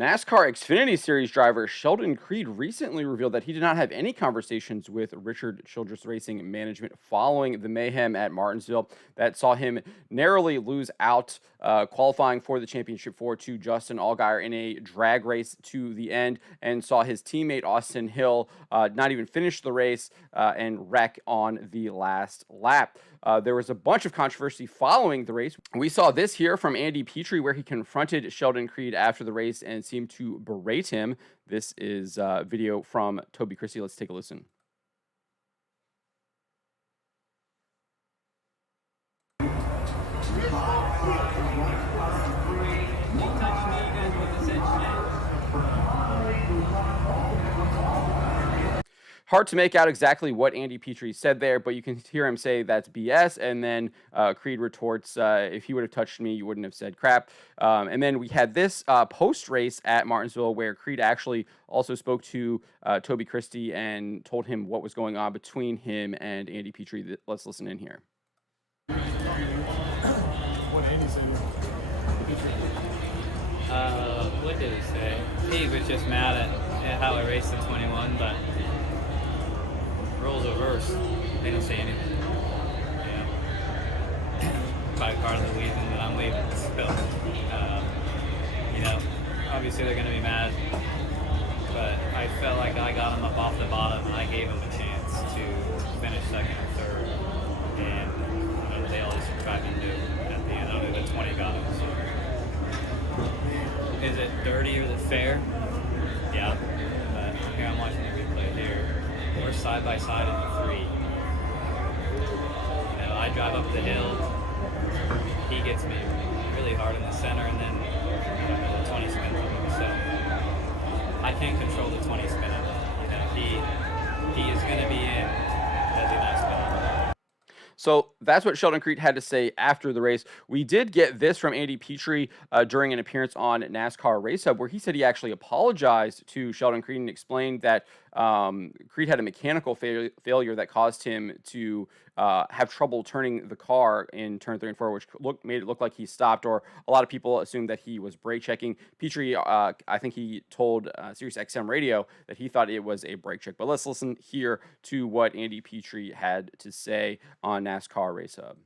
NASCAR Xfinity Series driver Sheldon Creed recently revealed that he did not have any conversations with Richard Childress Racing management following the mayhem at Martinsville that saw him narrowly lose out qualifying for the championship to Justin Allgaier in a drag race to the end, and saw his teammate Austin Hill not even finish the race and wreck on the last lap. There was a bunch of controversy following the race. We saw this here from Andy Petree, where he confronted Sheldon Creed after the race and seemed to berate him. This is video from Toby Christie. Let's take a listen. Hard to make out exactly what Andy Petree said there, but you can hear him say that's BS, and then Creed retorts, if he would have touched me, you wouldn't have said crap. And then we had this post-race at Martinsville where Creed actually also spoke to Toby Christie and told him what was going on between him and Andy Petree. Let's listen in here. What did Andy say? What did he say? He was just mad at how I raced in 21, but roles reversed. They didn't say anything. Yeah. Probably part of the reason that I'm leaving. So, obviously they're going to be mad, but I felt like I got them up off the bottom and I gave them a chance to finish second or third, and they all just tried to do at the end. Only the 20 got them. So. Is it dirty or is it fair? Yeah. But here I'm watching the replay here. We're side by side in the 3. I drive up the hill. He gets me really hard in the center, and then the 20 spins on him. So I can't control the 20 spin. He is going to be in as he not spin. So that's what Sheldon Creed had to say after the race. We did get this from Andy Petree during an appearance on NASCAR Race Hub, where he said he actually apologized to Sheldon Creed and explained that Creed had a mechanical failure that caused him to have trouble turning the car in turn 3 and 4, which made it look like he stopped, or a lot of people assumed that he was brake checking. Petree, I think he told Sirius XM Radio that he thought it was a brake check. But let's listen here to what Andy Petree had to say on NASCAR Race Hub.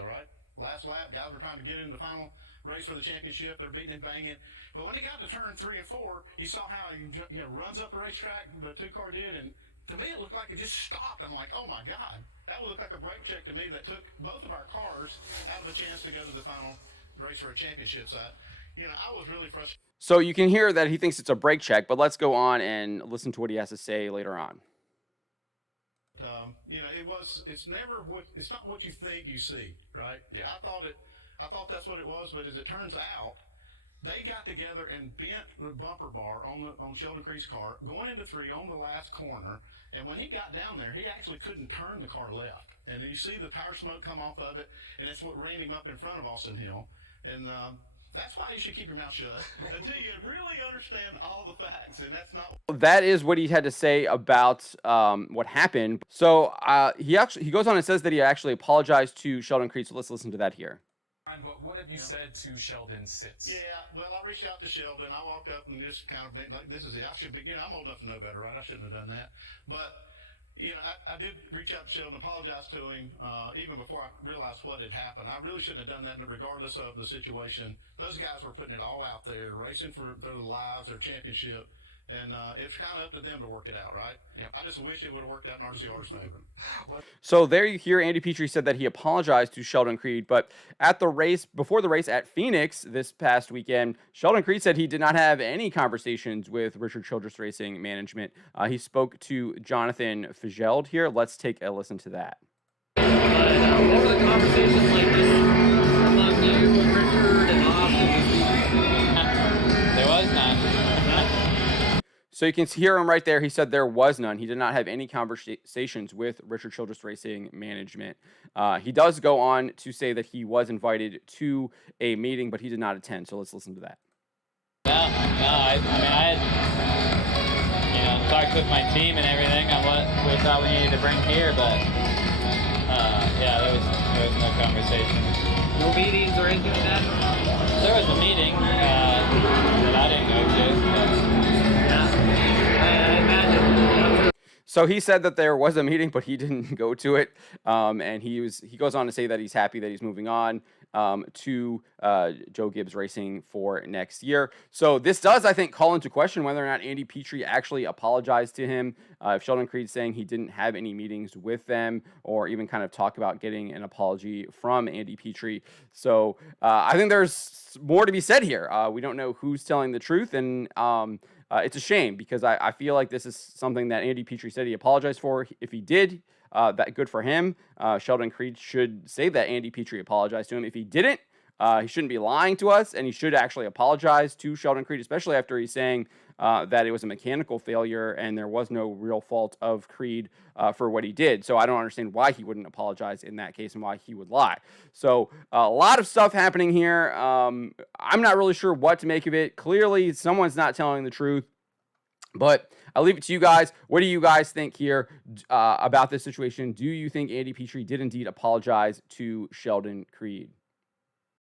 All right. Last lap, guys were trying to get in the final race for the championship. They're beating and banging. But when he got to turn 3 and 4, he saw how he runs up the racetrack, the 2-car did, and to me it looked like it just stopped. I'm like, oh my God, that would look like a brake check to me that took both of our cars out of a chance to go to the final race for a championship. So, I was really frustrated. So you can hear that he thinks it's a brake check, but let's go on and listen to what he has to say later on. It's not what you think you see, right? Yeah. I thought that's what it was, but as it turns out, they got together and bent the bumper bar on Sheldon Creed's car, going into 3 on the last corner. And when he got down there, he actually couldn't turn the car left. And you see the tire smoke come off of it, and that's what ran him up in front of Austin Hill. And that's why you should keep your mouth shut until you really understand all the facts, and that's not. That is what he had to say about what happened. So he goes on and says that he actually apologized to Sheldon Creed. So let's listen to that here. But what have you said to Sheldon since? Yeah, well, I reached out to Sheldon. I walked up and just kind of like, this is it. I should be, I'm old enough to know better, right? I shouldn't have done that. But I did reach out to Sheldon, apologize to him, even before I realized what had happened. I really shouldn't have done that, regardless of the situation. Those guys were putting it all out there, racing for their lives, their championship, and it's kind of up to them to work it out, right? Yeah. I just wish it would have worked out in RCR's favor. So there you hear Andy Petree said that he apologized to Sheldon Creed, but at the race, before the race at Phoenix this past weekend, Sheldon Creed said he did not have any conversations with Richard Childress Racing management. He spoke to Jonathan Fageld here. Let's take a listen to that. What were the conversations like this among you and Richard and Austin? There was none. So you can hear him right there. He said there was none. He did not have any conversations with Richard Childress Racing management. He does go on to say that he was invited to a meeting, but he did not attend. So let's listen to that. I had, talked with my team and everything on what we thought we needed to bring here, but there was no conversation. No meetings or anything like that? There was a meeting that I didn't So he said that there was a meeting, but he didn't go to it. And he goes on to say that he's happy that he's moving on to Joe Gibbs Racing for next year. So this does, I think, call into question whether or not Andy Petree actually apologized to him. If Sheldon Creed's saying he didn't have any meetings with them or even kind of talk about getting an apology from Andy Petree. So I think there's more to be said here. We don't know who's telling the truth, and it's a shame because I feel like this is something that Andy Petree said he apologized for. If he did, that good for him. Sheldon Creed should say that Andy Petree apologized to him. If he didn't, he shouldn't be lying to us, and he should actually apologize to Sheldon Creed, especially after he's saying that it was a mechanical failure and there was no real fault of Creed for what he did. So I don't understand why he wouldn't apologize in that case and why he would lie. So a lot of stuff happening here. I'm not really sure what to make of it. Clearly, someone's not telling the truth. But I'll leave it to you guys. What do you guys think here about this situation? Do you think Andy Petree did indeed apologize to Sheldon Creed?